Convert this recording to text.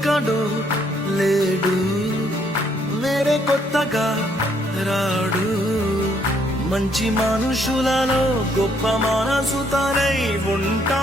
ఎక్కడో లేడు, వేరే కొత్తగా రాడు. మంచి మనుషులలో గొప్ప మనసు తనై ఉంటా.